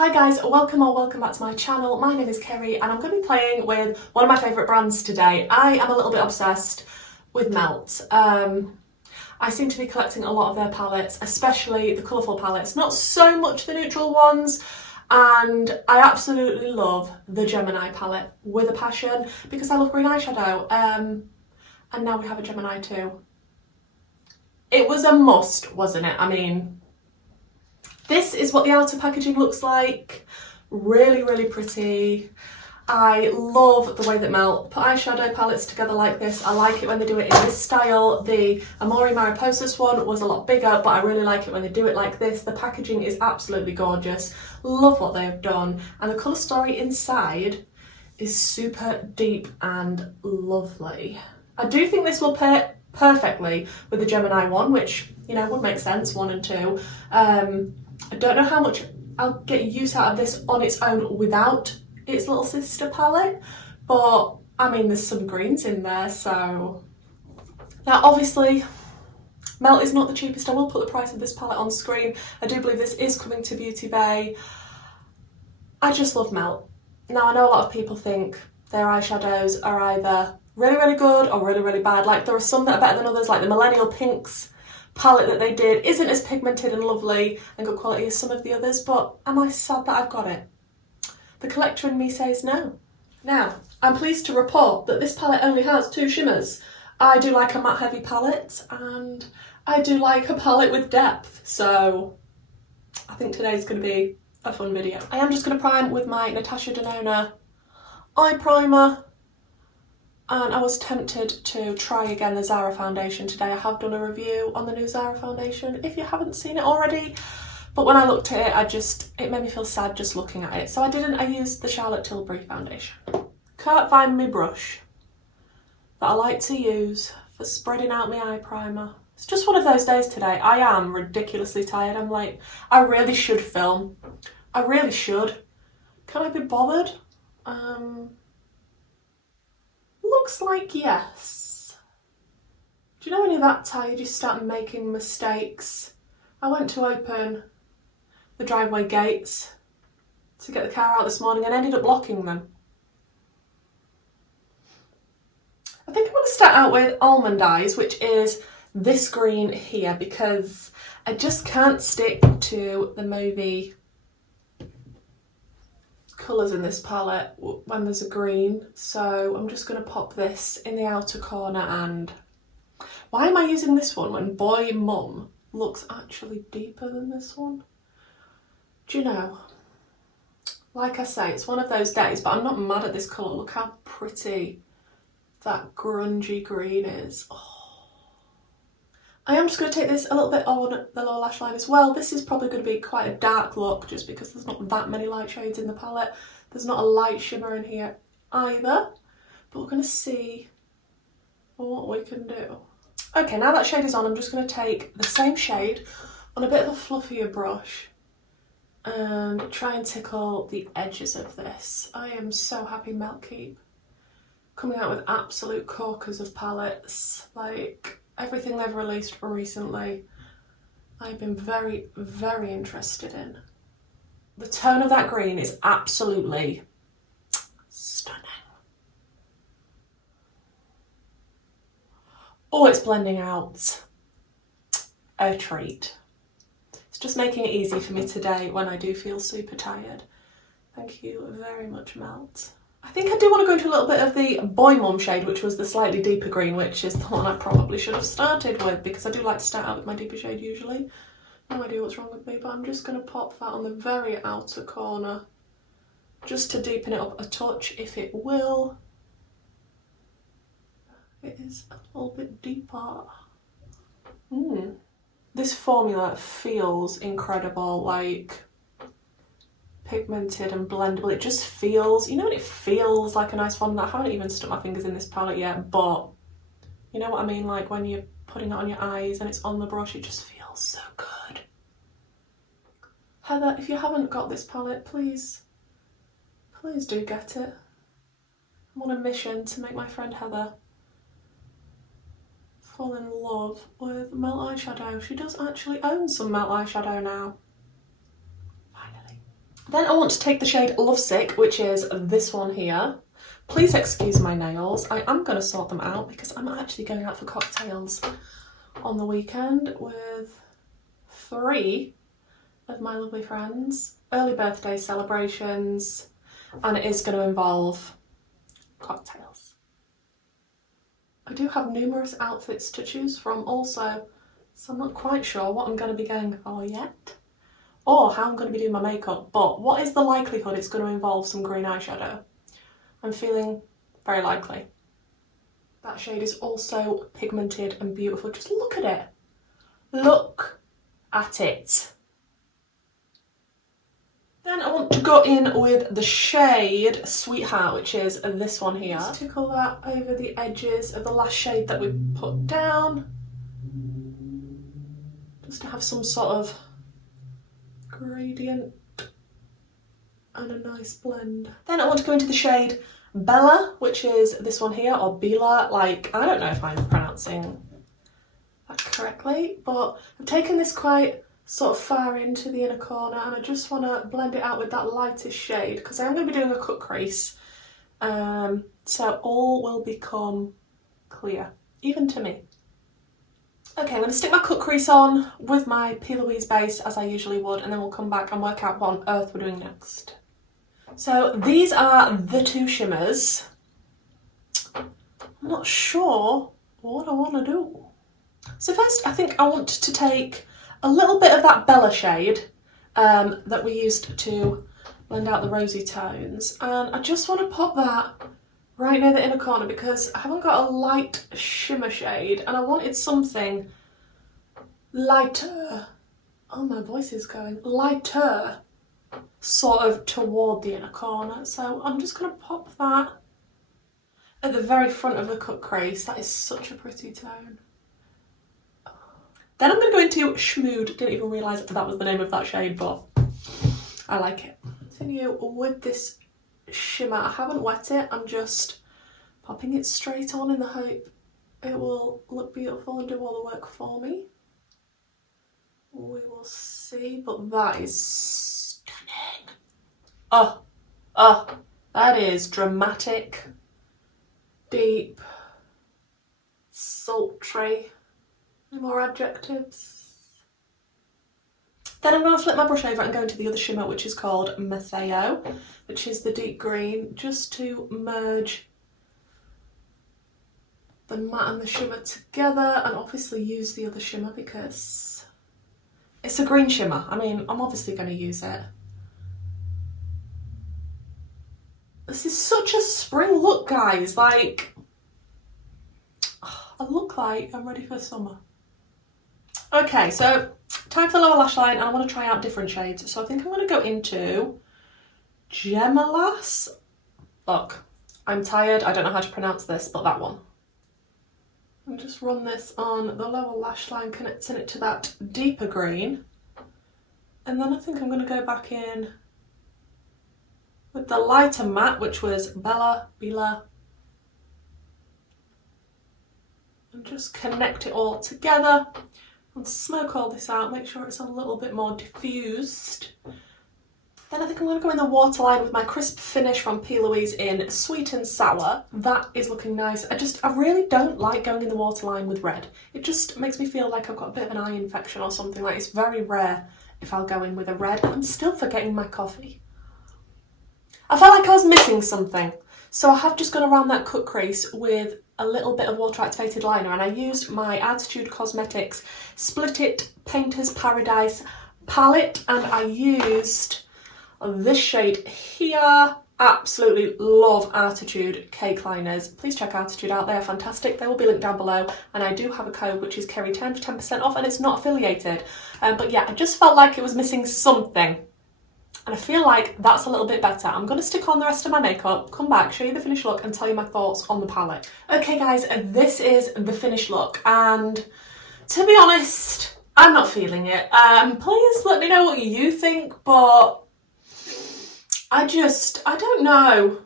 Hi guys, welcome back to my channel. My name is Kerry and I'm going to be playing with one of my favourite brands today. I am a little bit obsessed with Melt. I seem to be collecting a lot of their palettes, especially the colourful palettes, not so much the neutral ones, and I absolutely love the Gemini palette with a passion because I love green eyeshadow, and now we have a Gemini too. It was a must, wasn't it? I mean, this is what the outer packaging looks like. Really, really pretty. I love the way that Melt put eyeshadow palettes together like this. I like it when they do it in this style. The Amore Mariposas one was a lot bigger, but I really like it when they do it like this. The packaging is absolutely gorgeous. Love what they've done. And the colour story inside is super deep and lovely. I do think this will pair perfectly with the Gemini one, which, you know, would make sense, 1 and 2. I don't know how much I'll get use out of this on its own without its little sister palette, but I mean there's some greens in there, so now obviously Melt is not the cheapest. I will put the price of this palette on screen. I do believe this is coming to Beauty Bay. I just love Melt. Now I know a lot of people think their eyeshadows are either really, really good or really, really bad. Like there are some that are better than others, like the Millennial Pinks palette that they did isn't as pigmented and lovely and good quality as some of the others, but am I sad that I've got it? The collector in me says no. Now, I'm pleased to report that this palette only has 2 shimmers. I do like a matte heavy palette and I do like a palette with depth, so I think today's going to be a fun video. I am just going to prime with my Natasha Denona eye primer. And I was tempted to try again the Zara foundation today. I have done a review on the new Zara foundation if you haven't seen it already. But when I looked at it, it made me feel sad just looking at it. So I didn't. I used the Charlotte Tilbury foundation. Can't find my brush that I like to use for spreading out my eye primer. It's just one of those days today. I am ridiculously tired. I'm like, I really should film. I really should. Can I be bothered? Looks like yes. Do you know when you're that tired you start making mistakes? I went to open the driveway gates to get the car out this morning and ended up locking them. I think I'm going to start out with Almond Eyes, which is this green here, because I just can't stick to the movie colours in this palette when there's a green, so I'm just going to pop this in the outer corner. And why am I using this one when Boy Mum looks actually deeper than this one? Do you know, like I say, it's one of those days, but I'm not mad at this colour. Look how pretty that grungy green is. Oh. I am just going to take this a little bit on the lower lash line as well. This is probably going to be quite a dark look just because there's not that many light shades in the palette. There's not a light shimmer in here either, but we're going to see what we can do. Okay, now that shade is on, I'm just going to take the same shade on a bit of a fluffier brush and try and tickle the edges of this. I am so happy Melt keep coming out with absolute corkers of palettes. Like, everything they've released recently, I've been very, very interested in. The tone of that green is absolutely stunning. Oh, it's blending out. A treat. It's just making it easy for me today when I do feel super tired. Thank you very much, Melt. I think I do want to go into a little bit of the Boy Mum shade, which was the slightly deeper green, which is the one I probably should have started with because I do like to start out with my deeper shade usually. No idea what's wrong with me, but I'm just going to pop that on the very outer corner just to deepen it up a touch, if it will. It is a little bit deeper. This formula feels incredible, like pigmented and blendable. It just feels, you know what, it feels like a nice formula. I haven't even stuck my fingers in this palette yet, but you know what I mean, like when you're putting it on your eyes and it's on the brush, it just feels so good. Heather, if you haven't got this palette, please do get it. I'm on a mission to make my friend Heather fall in love with Melt eyeshadow. She does actually own some Melt eyeshadow now. Finally. Then I want to take the shade Lovesick, which is this one here. Please excuse my nails. I am going to sort them out because I'm actually going out for cocktails on the weekend with 3 of my lovely friends. Early birthday celebrations, and it is going to involve cocktails. I do have numerous outfits to choose from also, so I'm not quite sure what I'm going to be going for yet, or how I'm going to be doing my makeup, but what is the likelihood it's going to involve some green eyeshadow? I'm feeling very likely. That shade is also pigmented and beautiful. Just look at it. Look at it. Then I want to go in with the shade Sweetheart, which is this one here. Just tickle that over the edges of the last shade that we put down, just to have some sort of gradient and a nice blend. Then I want to go into the shade Bella, which is this one here, or Bella, like, I don't know if I'm pronouncing that correctly, but I've taken this quite sort of far into the inner corner, and I just want to blend it out with that lightest shade because I am going to be doing a cut crease, so all will become clear, even to me. Okay, I'm going to stick my cut crease on with my P. Louise base as I usually would, and then we'll come back and work out what on earth we're doing next. So these are the 2 shimmers. I'm not sure what I want to do. So first I think I want to take a little bit of that Bella shade that we used to blend out the rosy tones, and I just want to pop that right near the inner corner because I haven't got a light shimmer shade and I wanted something lighter. Oh, my voice is going. Lighter, sort of toward the inner corner. So I'm just going to pop that at the very front of the cut crease. That is such a pretty tone. Then I'm going to go into Schmood. Didn't even realise that was the name of that shade, but I like it. Continue with this shimmer. I haven't wet it. I'm just popping it straight on in the hope it will look beautiful and do all the work for me. We will see, but that is stunning. Oh, that is dramatic, deep, sultry. Any more adjectives? Then I'm going to flip my brush over and go into the other shimmer, which is called Matteo, which is the deep green, just to merge the matte and the shimmer together, and obviously use the other shimmer because it's a green shimmer. I mean, I'm obviously going to use it. This is such a spring look, guys. Like, I look like I'm ready for summer. Okay, so time for the lower lash line, and I want to try out different shades. So I think I'm going to go into Gemelas. Look, I'm tired. I don't know how to pronounce this, but that one. And just run this on the lower lash line, connecting it to that deeper green. And then I think I'm going to go back in with the lighter matte, which was Bella, and just connect it all together and smoke all this out, make sure it's a little bit more diffused. Then I think I'm going to go in the waterline with my crisp finish from P. Louise in Sweet and Sour. That is looking nice. I really don't like going in the waterline with red. It just makes me feel like I've got a bit of an eye infection or something. Like, it's very rare if I'll go in with a red. I'm still forgetting my coffee. I felt like I was missing something. So I have just gone around that cut crease with a little bit of water activated liner, and I used my Arttitude Cosmetics Split It Painter's Paradise palette, and I used this shade here. Absolutely love Arttitude cake liners. Please check Arttitude out, they are fantastic. They will be linked down below, and I do have a code which is Kerry10 for 10% off, and it's not affiliated. But yeah, I just felt like it was missing something. And I feel like that's a little bit better. I'm going to stick on the rest of my makeup, come back, show you the finished look and tell you my thoughts on the palette. Okay guys, this is the finished look, and to be honest, I'm not feeling it. Please let me know what you think, but I don't know.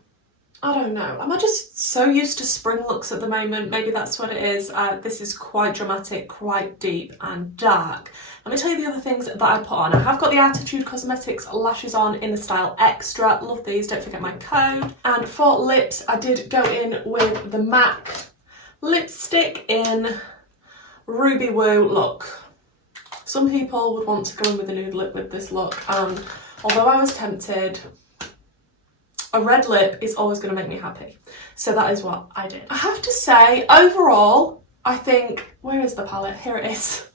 I don't know. Am I just so used to spring looks at the moment? Maybe that's what it is. This is quite dramatic, quite deep and dark. Let me tell you the other things that I put on. I have got the Arttitude Cosmetics lashes on in the style Extra. Love these, don't forget my code. And for lips, I did go in with the MAC lipstick in Ruby Woo. Look, some people would want to go in with a nude lip with this look, and although I was tempted, a red lip is always going to make me happy. So that is what I did. I have to say, overall, I think, where is the palette? Here it is.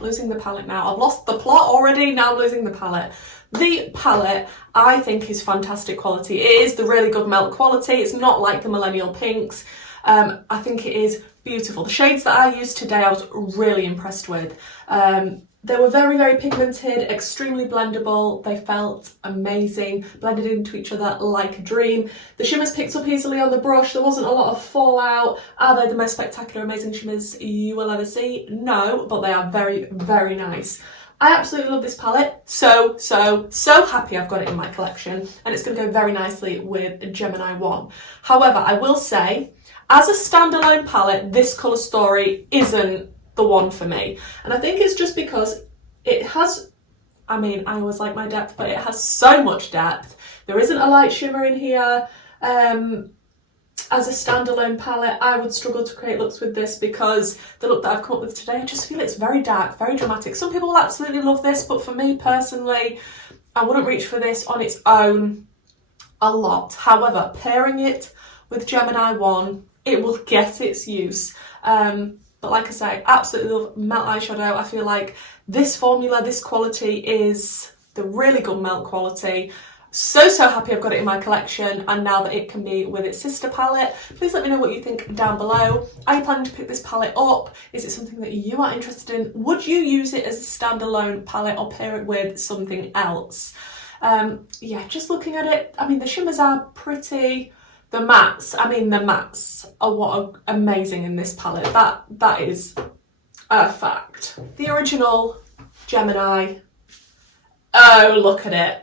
Losing the palette now. I've lost the plot already, now I'm losing the palette. The palette, I think, is fantastic quality. It is the really good melt quality. It's not like the Millennial Pinks. I think it is beautiful. The shades that I used today, I was really impressed with. They were very, very pigmented, extremely blendable. They felt amazing, blended into each other like a dream. The shimmers picked up easily on the brush. There wasn't a lot of fallout. Are they the most spectacular, amazing shimmers you will ever see? No, but they are very, very nice. I absolutely love this palette. So happy I've got it in my collection, and it's going to go very nicely with Gemini 1. However, I will say, as a standalone palette, this colour story isn't the one for me. And I think it's just because it has, I mean, I always like my depth, but it has so much depth. There isn't a light shimmer in here. As a standalone palette, I would struggle to create looks with this because the look that I've come up with today, I just feel it's very dark, very dramatic. Some people will absolutely love this, but for me personally, I wouldn't reach for this on its own a lot. However, pairing it with Gemini 1, it will get its use. But like I say, absolutely love matte eyeshadow. I feel like this formula, this quality is the really good melt quality. So happy I've got it in my collection, and now that it can be with its sister palette. Please let me know what you think down below. Are you planning to pick this palette up? Is it something that you are interested in? Would you use it as a standalone palette or pair it with something else? Yeah, just looking at it, I mean, the shimmers are pretty. The mattes are what are amazing in this palette. That is a fact. The original Gemini, oh, look at it.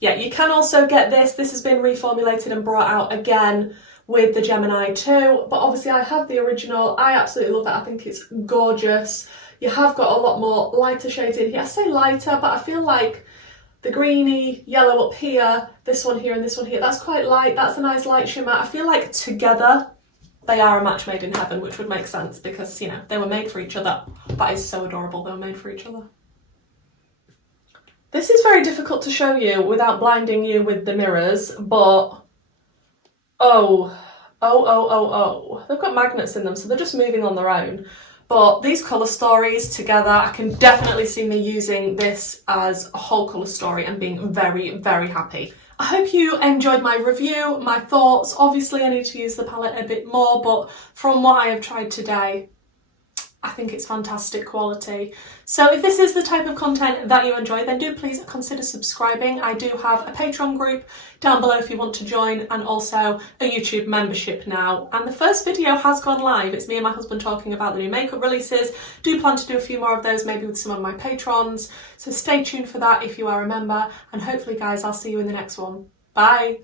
Yeah, you can also get this. This has been reformulated and brought out again with the Gemini 2, but obviously I have the original. I absolutely love that. I think it's gorgeous. You have got a lot more lighter shades in here. I say lighter, but I feel like the greeny yellow up here, this one here and this one here, that's quite light. That's a nice light shimmer. I feel like together they are a match made in heaven, which would make sense because, you know, they were made for each other. That is so adorable, they were made for each other. This is very difficult to show you without blinding you with the mirrors, but oh. They've got magnets in them, so they're just moving on their own. But these colour stories together, I can definitely see me using this as a whole colour story and being very, very happy. I hope you enjoyed my review, my thoughts. Obviously I need to use the palette a bit more, but from what I have tried today, I think it's fantastic quality. So if this is the type of content that you enjoy, then do please consider subscribing. I do have a Patron group down below if you want to join, and also a YouTube membership now. And the first video has gone live. It's me and my husband talking about the new makeup releases. Do plan to do a few more of those, maybe with some of my patrons. So stay tuned for that if you are a member. And hopefully, guys, I'll see you in the next one. Bye.